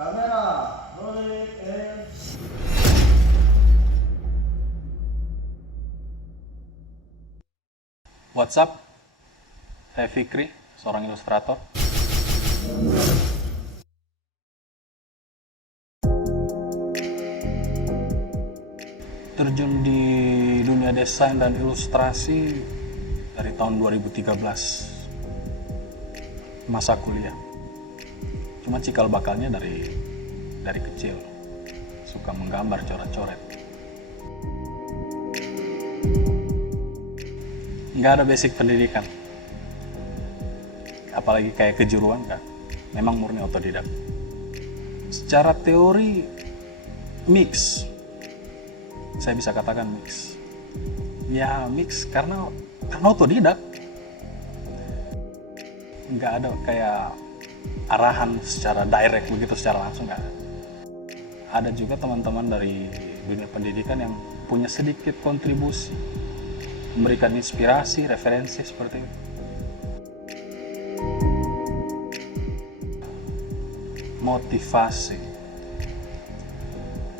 Kamera, rolling, and... What's up? Saya Fikri, seorang ilustrator. Terjun di dunia desain dan ilustrasi dari tahun 2013, masa kuliah. Cuma cikal bakalnya dari kecil, suka menggambar coret-coret. Nggak ada basic pendidikan, apalagi kayak kejuruan kan, memang murni otodidak. Secara teori mix, saya bisa katakan mix. Ya mix karena otodidak, nggak ada kayak arahan secara direct begitu, secara langsung nggak ada. Ada juga teman-teman dari dunia pendidikan yang punya sedikit kontribusi, memberikan inspirasi, referensi seperti itu. Motivasi,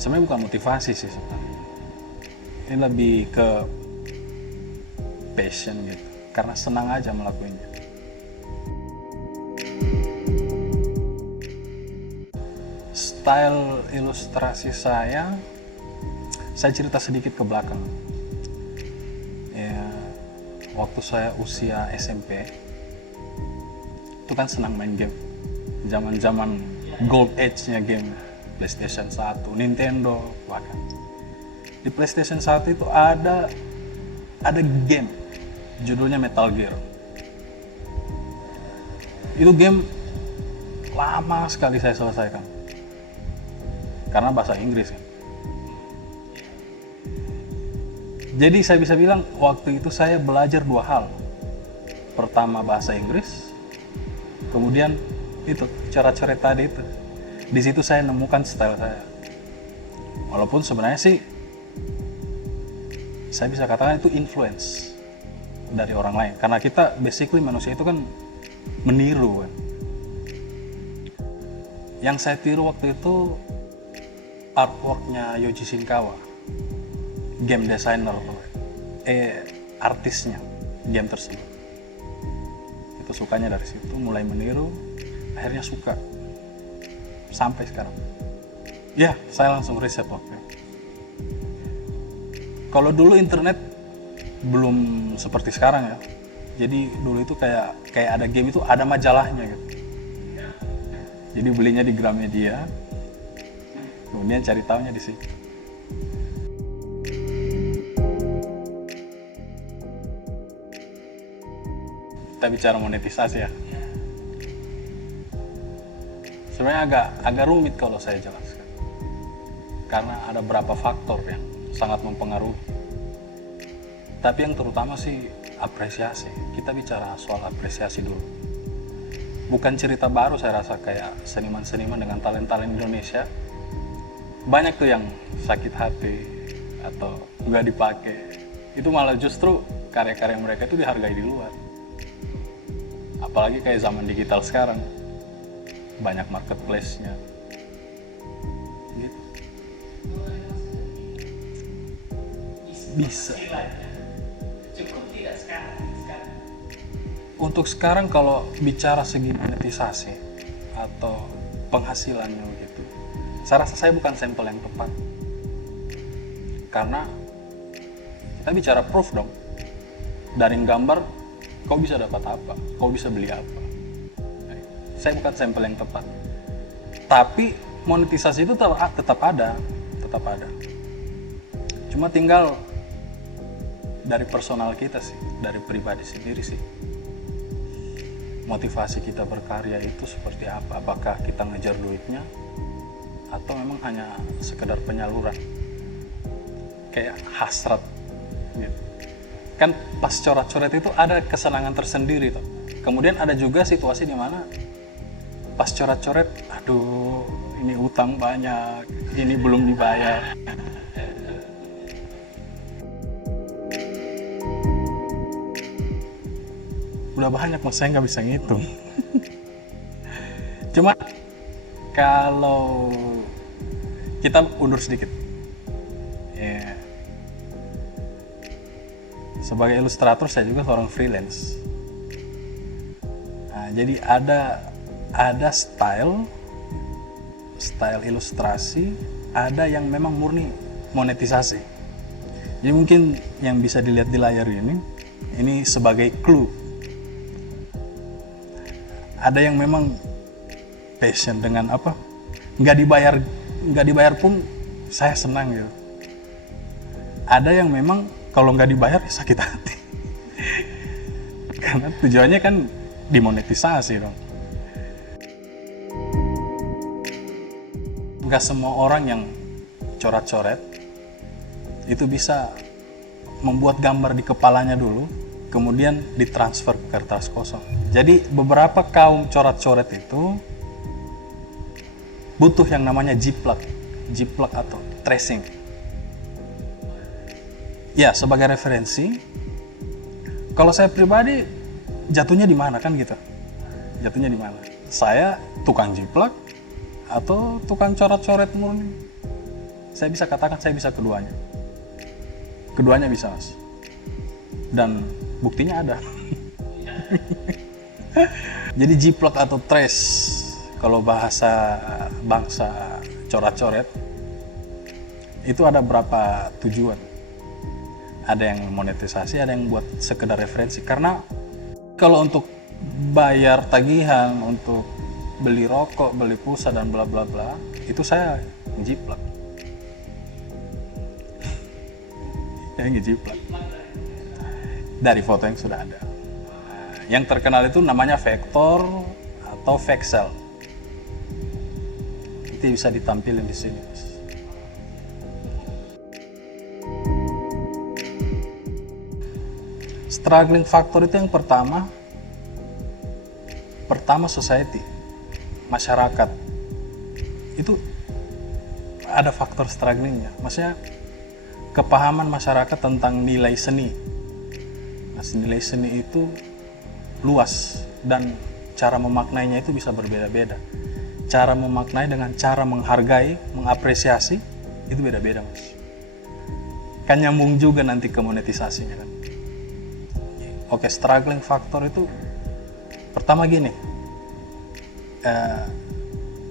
sebenarnya bukan motivasi sih sebenarnya. Ini lebih ke passion gitu, karena senang aja melakukannya. Style ilustrasi saya cerita sedikit ke belakang. Ya, waktu saya usia SMP, itu kan senang main game. Zaman-zaman gold age-nya game, PlayStation 1, Nintendo bahkan. Di PlayStation 1 itu ada game judulnya Metal Gear. Itu game lama sekali saya selesaikan karena bahasa Inggris kan. Jadi saya bisa bilang waktu itu saya belajar dua hal. Pertama bahasa Inggris, kemudian itu cara coret tadi itu. Di situ saya nemukan style saya. Walaupun sebenarnya sih saya bisa katakan itu influence dari orang lain, karena kita basically manusia itu kan meniru kan. Yang saya tiru waktu itu artworknya Yoji Shinkawa, game designer, artisnya game tersebut. Itu sukanya dari situ, mulai meniru, akhirnya suka sampai sekarang. Ya, saya langsung riset waktu itu. Kalau dulu internet belum seperti sekarang ya. Jadi dulu itu kayak ada game itu ada majalahnya gitu. Jadi belinya di Gramedia, kemudian cari tahunya di situ. Kita bicara monetisasi ya. Sebenarnya agak rumit kalau saya jelaskan, karena ada beberapa faktor yang sangat mempengaruhi. Tapi yang terutama sih apresiasi. Kita bicara soal apresiasi dulu. Bukan cerita baru saya rasa, kayak seniman-seniman dengan talent-talent Indonesia. Banyak tuh yang sakit hati atau nggak dipakai. Itu malah justru karya-karya mereka itu dihargai di luar. Apalagi kayak zaman digital sekarang. Banyak marketplace-nya. Gitu. Bisa. Cukup tidak sekarang? Untuk sekarang kalau bicara segi monetisasi atau penghasilannya begitu, saya rasa saya bukan sampel yang tepat. Karena kita bicara proof dong. Dari gambar, kau bisa dapat apa? Kau bisa beli apa? Saya bukan sampel yang tepat. Tapi monetisasi itu tetap ada. Cuma tinggal dari personal kita sih, dari pribadi sendiri sih. Motivasi kita berkarya itu seperti apa? Apakah kita ngejar duitnya atau memang hanya sekedar penyaluran? Kayak hasrat gitu. Kan pas coret-coret itu ada kesenangan tersendiri tuh. Kemudian ada juga situasi di mana pas coret-coret, aduh ini utang banyak, ini belum dibayar. Udah banyak mas, saya nggak bisa ngitung. Cuma Kalau kita undur sedikit. Ya. Sebagai ilustrator saya juga seorang freelance. Nah, jadi ada style ilustrasi, ada yang memang murni monetisasi. Jadi mungkin yang bisa dilihat di layar ini sebagai clue. Ada yang memang passion dengan apa? Nggak dibayar pun saya senang gitu. Ada yang memang kalau nggak dibayar ya sakit hati. Karena tujuannya kan dimonetisasi dong. Nggak semua orang yang coret-coret itu bisa membuat gambar di kepalanya dulu, kemudian ditransfer ke kertas kosong. Jadi beberapa kaum coret-coret itu butuh yang namanya jiplak atau tracing. Ya, sebagai referensi, kalau saya pribadi jatuhnya di mana kan gitu? Jatuhnya di mana? Saya tukang jiplak atau tukang coret-coret murni? Saya bisa katakan saya bisa keduanya. Keduanya bisa, Mas. Dan buktinya ada. Jadi jiplak atau trace, kalau bahasa bangsa coret-coret, itu ada berapa tujuan. Ada yang monetisasi, ada yang buat sekedar referensi. Karena kalau untuk bayar tagihan, untuk beli rokok, beli pulsa, dan bla bla bla, itu saya jiplak. Saya ngejiplak dari foto yang sudah ada. Yang terkenal itu namanya vektor atau vexel. Itu bisa ditampilin di sini, Mas. Struggling factor itu yang pertama society, masyarakat. Itu ada faktor strugglingnya. Maksudnya kepahaman masyarakat tentang nilai seni. Nah, nilai seni itu luas dan cara memaknainya itu bisa berbeda-beda. Cara memaknai dengan cara menghargai, mengapresiasi itu beda-beda, Mas. Kan nyambung juga nanti ke monetisasinya kan. Oke, struggling factor itu pertama gini.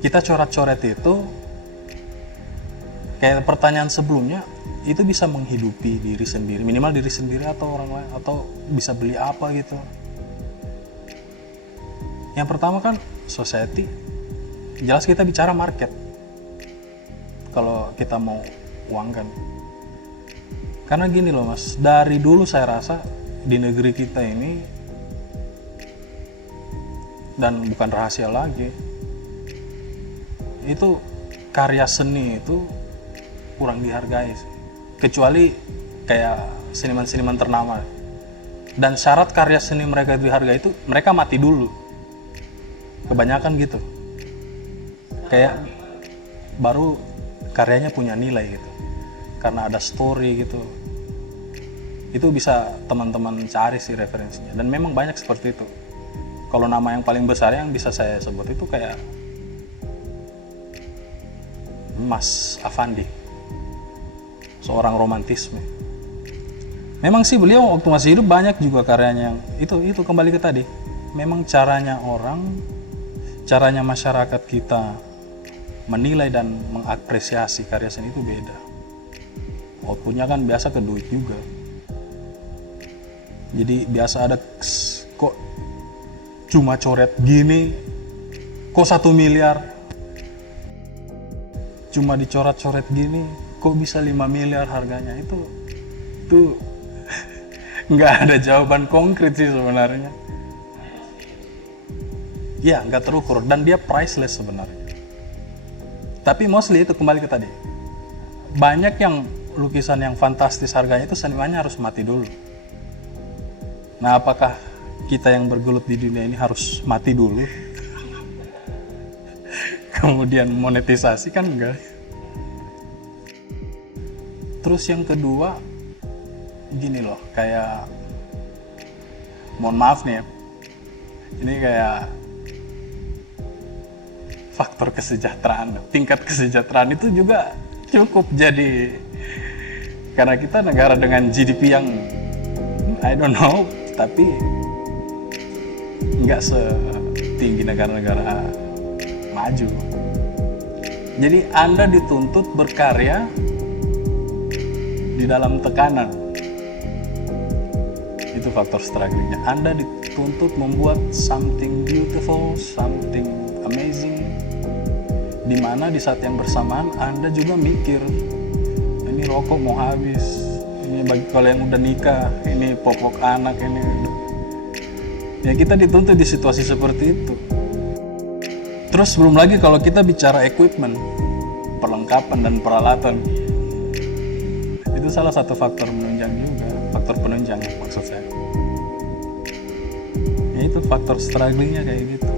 Kita coret-coret itu kayak pertanyaan sebelumnya, itu bisa menghidupi diri sendiri, minimal diri sendiri atau orang lain, atau bisa beli apa gitu. Yang pertama kan society, jelas kita bicara market kalau kita mau uang kan. Karena gini loh Mas, dari dulu saya rasa di negeri kita ini, dan bukan rahasia lagi, itu karya seni itu kurang dihargai sih. Kecuali kayak seniman-seniman ternama. Dan syarat karya seni mereka dihargai itu mereka mati dulu. Kebanyakan gitu. Kayak baru karyanya punya nilai gitu. Karena ada story gitu. Itu bisa teman-teman cari sih referensinya. Dan memang banyak seperti itu. Kalau nama yang paling besar yang bisa saya sebut itu kayak Mas Afandi, seorang romantisme. Memang sih beliau waktu masih hidup banyak juga karyanya yang itu kembali ke tadi. Memang caranya masyarakat kita menilai dan mengapresiasi karya seni itu beda. Outputnya kan biasa ke duit juga. Jadi biasa ada kok cuma coret gini, kok 1 miliar. Cuma dicoret-coret gini, kok bisa 5 miliar harganya. Itu nggak ada jawaban konkret sih sebenarnya. Ya, nggak terukur dan dia priceless sebenarnya. Tapi mostly itu kembali ke tadi. Banyak yang lukisan yang fantastis harganya itu senimannya harus mati dulu. Nah, apakah kita yang bergelut di dunia ini harus mati dulu? Kemudian monetisasi kan enggak. Terus yang kedua, gini loh, kayak mohon maaf nih ya, ini kayak faktor kesejahteraan. Tingkat kesejahteraan itu juga cukup jadi, karena kita negara dengan GDP yang I don't know, tapi nggak setinggi negara-negara maju. Jadi Anda dituntut berkarya di dalam tekanan. Itu faktor strugglingnya. Anda dituntut membuat something beautiful, something amazing, di mana di saat yang bersamaan Anda juga mikir, ini rokok mau habis, ini bagi kalau yang udah nikah, ini popok anak, ini ya kita dituntut di situasi seperti itu. Terus belum lagi kalau kita bicara equipment, perlengkapan dan peralatan, itu salah satu faktor menunjang juga, faktor penunjang maksud saya. Ya itu faktor strugglingnya kayak gitu.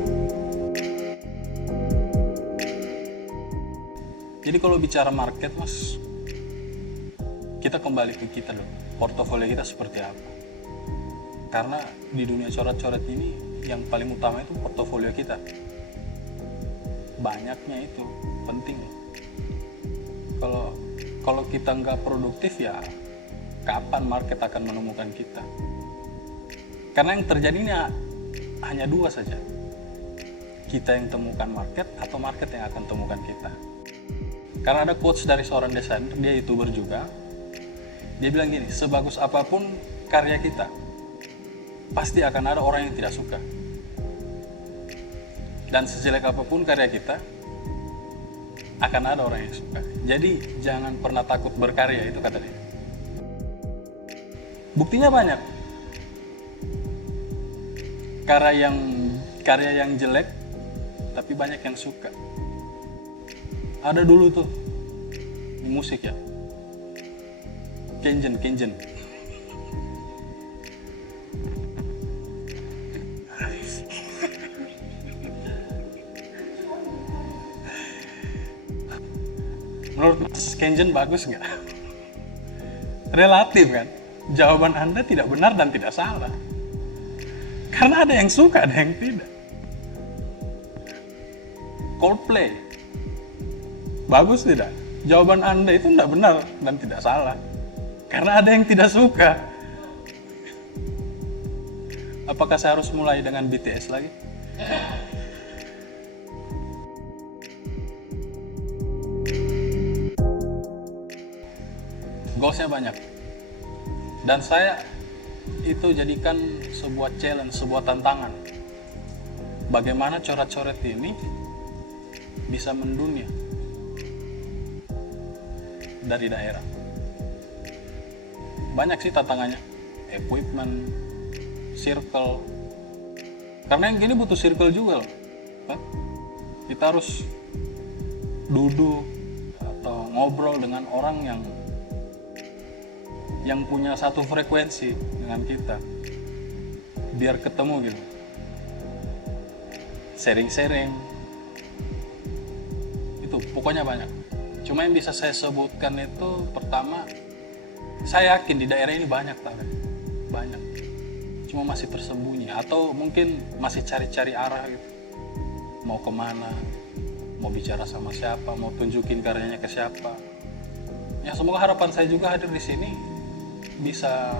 Jadi kalau bicara market mas, kita kembali ke kita dong, portofolio kita seperti apa. Karena di dunia coret-coret ini yang paling utama itu portofolio kita. Banyaknya itu penting. Kalau kita nggak produktif ya kapan market akan menemukan kita? Karena yang terjadi ini hanya dua saja. Kita yang temukan market atau market yang akan temukan kita. Karena ada quotes dari seorang desainer, dia YouTuber juga. Dia bilang gini, sebagus apapun karya kita, pasti akan ada orang yang tidak suka. Dan sejelek apapun karya kita, akan ada orang yang suka. Jadi jangan pernah takut berkarya, itu kata dia. Buktinya banyak. Karya yang jelek, tapi banyak yang suka. Ada dulu tuh, di musik ya, Kenjen. Menurut Mas Kenjen bagus nggak? Relatif kan? Jawaban Anda tidak benar dan tidak salah. Karena ada yang suka, ada yang tidak. Coldplay, bagus tidak? Jawaban Anda itu tidak benar dan tidak salah. Karena ada yang tidak suka. Apakah saya harus mulai dengan BTS lagi? Goalsnya banyak. Dan saya itu jadikan sebuah challenge, sebuah tantangan. Bagaimana coret-coret ini bisa mendunia dari daerah. Banyak sih tantangannya, equipment, circle. Karena yang gini butuh circle juga loh. Kan? Kita harus duduk atau ngobrol dengan orang yang punya satu frekuensi dengan kita, biar ketemu gitu, sharing itu pokoknya banyak. Cuma yang bisa saya sebutkan itu pertama, saya yakin di daerah ini banyak talent, banyak, cuma masih tersembunyi atau mungkin masih cari-cari arah gitu, mau kemana, mau bicara sama siapa, mau tunjukin karyanya ke siapa. Ya semoga harapan saya juga hadir di sini bisa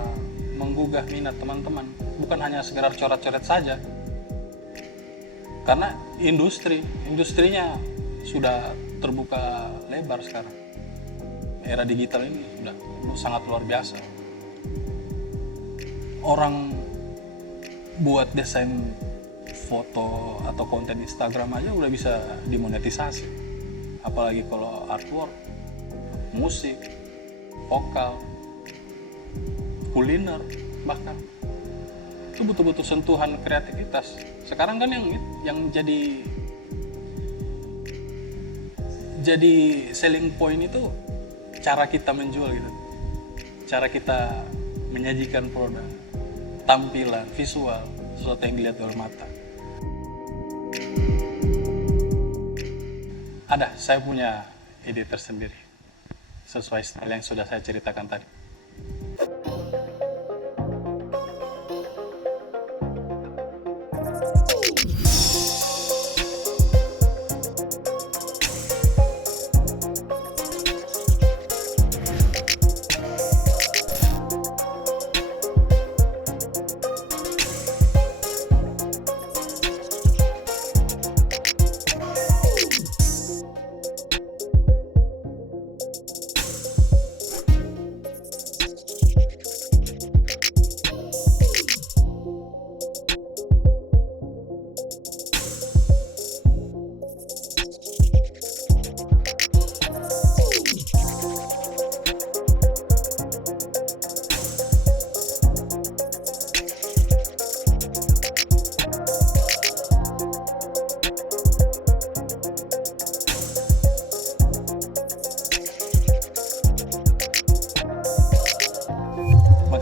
menggugah minat teman-teman, bukan hanya sekedar coret-coret saja. Karena industrinya sudah terbuka lebar sekarang. Era digital ini sudah sangat luar biasa. Orang buat desain foto atau konten Instagram aja udah bisa dimonetisasi. Apalagi kalau artwork, musik, vokal, kuliner, bahkan itu betul-betul sentuhan kreativitas. Sekarang kan yang jadi selling point itu cara kita menjual gitu, cara kita menyajikan produk, tampilan, visual, sesuatu yang dilihat oleh mata. Saya punya ide tersendiri sesuai style yang sudah saya ceritakan tadi.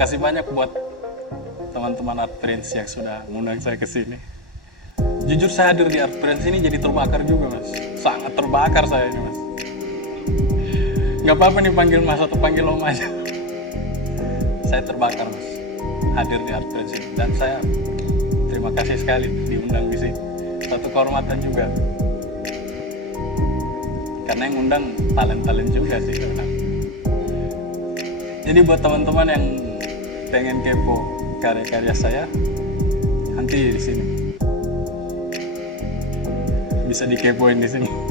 kasih banyak buat teman-teman Art Prince yang sudah mengundang saya ke sini. Jujur saya hadir di Art Prince ini jadi terbakar juga mas. Sangat terbakar saya ini mas. Gak apa-apa nih panggil mas atau panggil om aja. Saya terbakar mas hadir di Art Prince ini. Dan saya terima kasih sekali diundang di sini. Satu kehormatan juga. Karena yang undang talent-talent juga sih sebenarnya. Jadi buat teman-teman yang pengen kepo karya-karya saya, nanti di sini bisa dikepoin di sini.